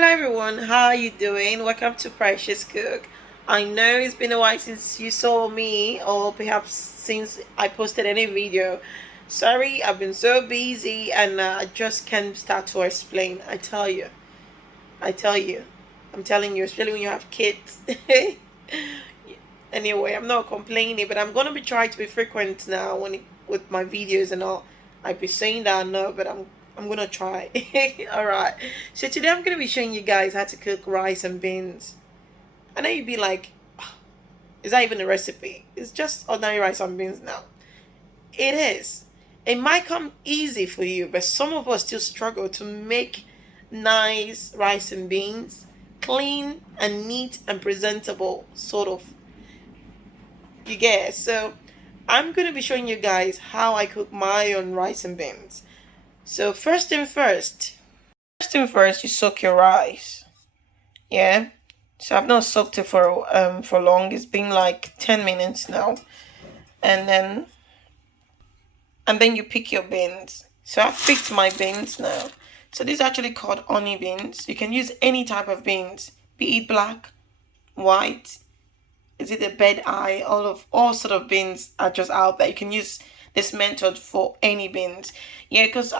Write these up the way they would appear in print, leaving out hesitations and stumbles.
Hello everyone, how are you doing? Welcome to Precious Cook. I know it's been a while since you saw me, or perhaps since I posted any video. Sorry, I've been so busy and I just can't start to explain. I tell you, I'm telling you, especially when you have kids. Anyway, I'm not complaining, but I'm gonna be trying to be frequent now with my videos and all. I've been saying that no, but I'm gonna try. All right. So today I'm gonna be showing you guys how to cook rice and beans. I know you'd be like, "Ah, is that even a recipe? It's just ordinary rice and beans now." It is. It might come easy for you, but some of us still struggle to make nice rice and beans, clean and neat and presentable, sort of. You get it? So I'm gonna be showing you guys how I cook my own rice and beans. So first, you soak your rice. Yeah. So I've not soaked it for long. It's been like 10 minutes now, and then you pick your beans. So I've picked my beans now. So these are actually called honey beans. You can use any type of beans, be it black, white, is it a bed eye, all sort of beans are just out there. You can use this method for any beans. Yeah, because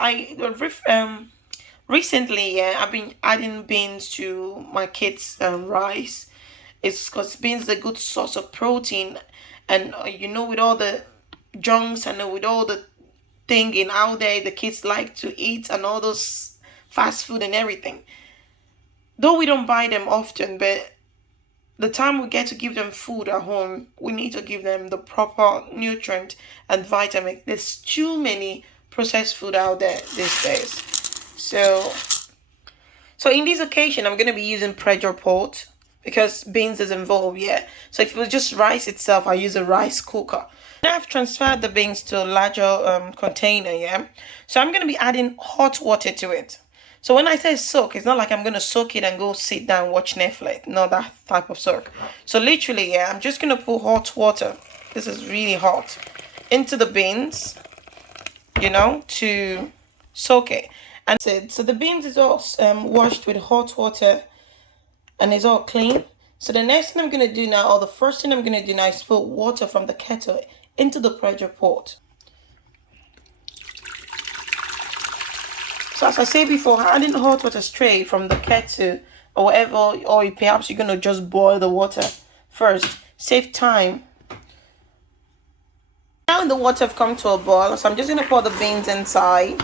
recently, yeah, I've been adding beans to my kids' rice. It's because beans are a good source of protein, and with all the junks and with all the thinking out there, the kids like to eat and all those fast food and everything. Though we don't buy them often, but the time we get to give them food at home, we need to give them the proper nutrient and vitamin. There's too many processed food out there these days. So, so in this occasion, I'm going to be using pressure pot because beans is involved, yeah. So if it was just rice itself, I use a rice cooker. Now I've transferred the beans to a larger container, yeah. So I'm going to be adding hot water to it. So when I say soak, it's not like I'm going to soak it and go sit down watch Netflix. Not that type of soak. So literally, yeah, I'm just going to put hot water. This is really hot. Into the beans, to soak it. And so the beans is all washed with hot water and it's all clean. So the next thing I'm going to do now, or the first thing I'm going to do now is put water from the kettle into the pressure pot. So as I said before, adding hot water straight from the kettle or whatever, or perhaps you're going to just boil the water first. Save time. Now the water have come to a boil, so I'm just going to pour the beans inside.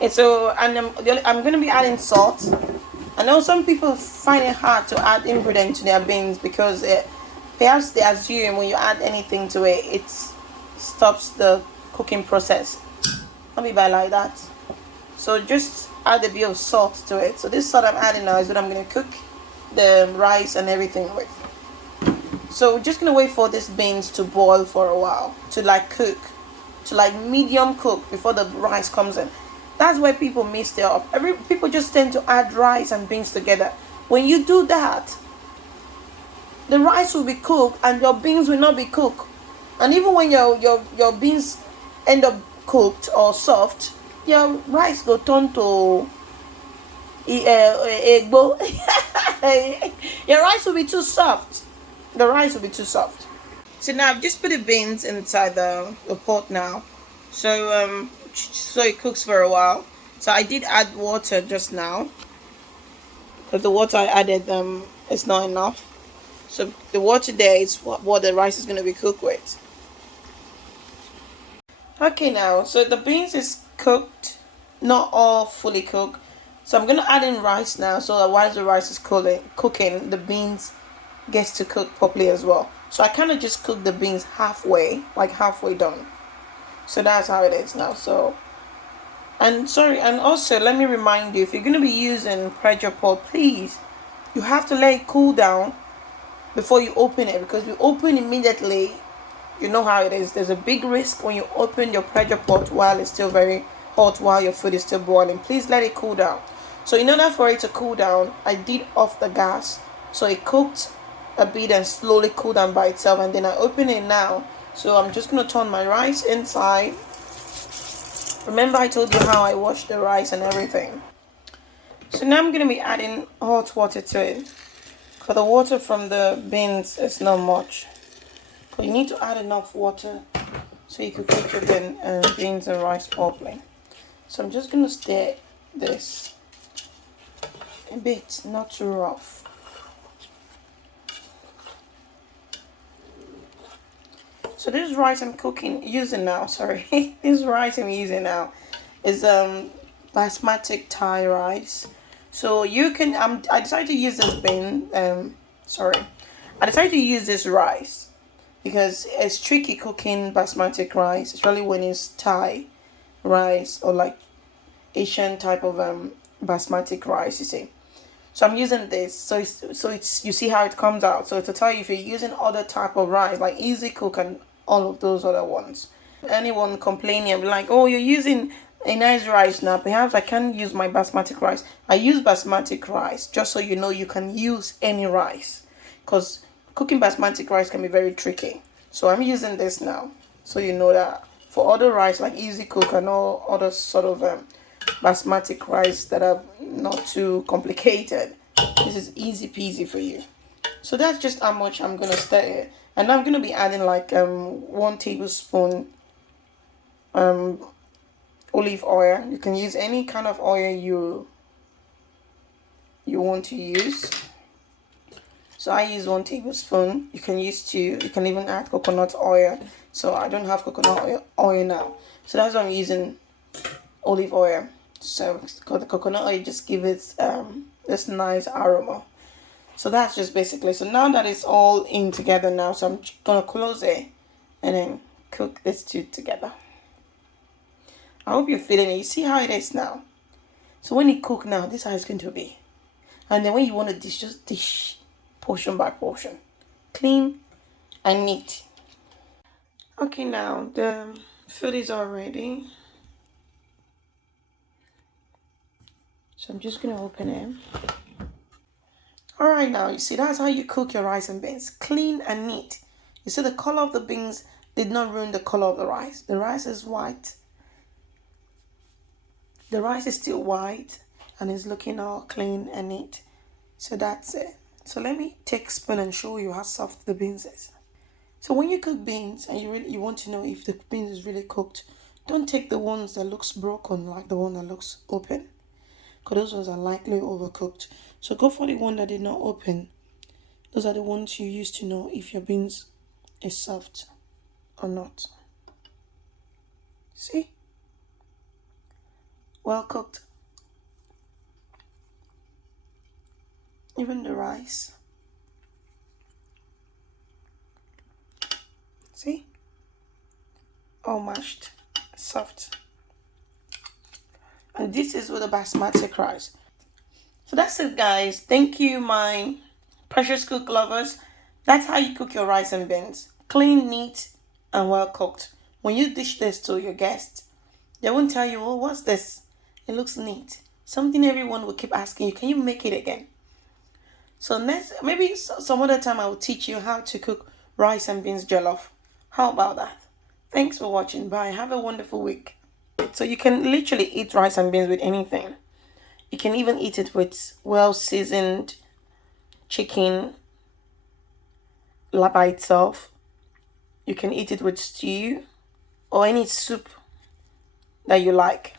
And so, I'm going to be adding salt. I know some people find it hard to add ingredients to their beans because perhaps they assume when you add anything to it, it stops the cooking process. Not be bad like that. So just add a bit of salt to it. So this salt I'm adding now is what I'm going to cook the rice and everything with. So we're just going to wait for these beans to boil for a while, to cook, to medium cook before the rice comes in. That's where people mix it up. People just tend to add rice and beans together. When you do that, the rice will be cooked and your beans will not be cooked. And even when your beans end up cooked or soft, your rice go turn to egbo. Your rice will be too soft. The rice will be too soft. So now I've just put the beans inside the pot now. So it cooks for a while. So I did add water just now because the water I added is not enough. So the water there is what the rice is going to be cooked with. Okay, now so the beans is cooked, not all fully cooked. So I'm going to add in rice now. So that while the rice is cooking, the beans gets to cook properly as well. So I kind of just cook the beans halfway done. So that's how it is now. So, and also let me remind you, if you're going to be using pressure pot, please, you have to let it cool down before you open it, because if you open immediately, you know how it is. There's a big risk when you open your pressure pot while it's still very hot, while your food is still boiling. Please let it cool down. So in order for it to cool down, I did off the gas. So it cooked a bit and slowly cooled down by itself, and then I open it now. So I'm just going to turn my rice inside. Remember I told you how I washed the rice and everything. So now I'm going to be adding hot water to it. Because the water from the beans is not much. But you need to add enough water so you can cook your beans and rice properly. So I'm just going to stir this a bit, not too rough. So this rice I'm using now, sorry. This rice I'm using now is basmati Thai rice. So you can I decided to use this I decided to use this rice because it's tricky cooking basmati rice, especially when it's Thai rice or like Asian type of basmati rice, you see. So I'm using this. So it's you see how it comes out. So to tell you if you're using other type of rice like Easy Cook and all of those other ones. Anyone complaining and be like, oh, you're using a nice rice now. Perhaps I can't use my basmati rice. I use basmati rice just so you know you can use any rice. Because cooking basmati rice can be very tricky. So I'm using this now. So you know that for other rice like Easy Cook and all other sort of basmati rice that are not too complicated, this is easy peasy for you. So that's just how much I'm gonna stir it, and I'm gonna be adding like 1 tablespoon olive oil. You can use any kind of oil you want to use. So I use 1 tablespoon. You can use 2. You can even add coconut oil. So I don't have coconut oil now. So that's why I'm using olive oil. So the coconut oil just gives it this nice aroma. So that's just basically. So now that it's all in together now, so I'm gonna close it and then cook these two together. I hope you're feeling it. You see how it is now. So when you cook now, this is how it's going to be. And then when you want to dish, just dish portion by portion, clean and neat. Okay, now the food is all ready. So I'm just gonna open it. All right, now you see that's how you cook your rice and beans, clean and neat. You see the color of the beans did not ruin the color of the rice. The rice is white. The rice is still white and is looking all clean and neat. So that's it. So let me take a spoon and show you how soft the beans is. So when you cook beans and you want to know if the beans is really cooked, don't take the ones that looks broken like the one that looks open, because those ones are likely overcooked. So go for the one that did not open. Those are the ones you use to know if your beans is soft or not. See? Well cooked. Even the rice. See? All mashed, soft. And this is with the basmati rice. So that's it, guys. Thank you, my precious cook lovers. That's how you cook your rice and beans. Clean, neat, and well cooked. When you dish this to your guests, they won't tell you, oh, what's this? It looks neat. Something everyone will keep asking you, can you make it again? So next, maybe some other time I will teach you how to cook rice and beans jollof. How about that? Thanks for watching. Bye. Have a wonderful week. So you can literally eat rice and beans with anything. You can even eat it with well-seasoned chicken by itself. You can eat it with stew or any soup that you like.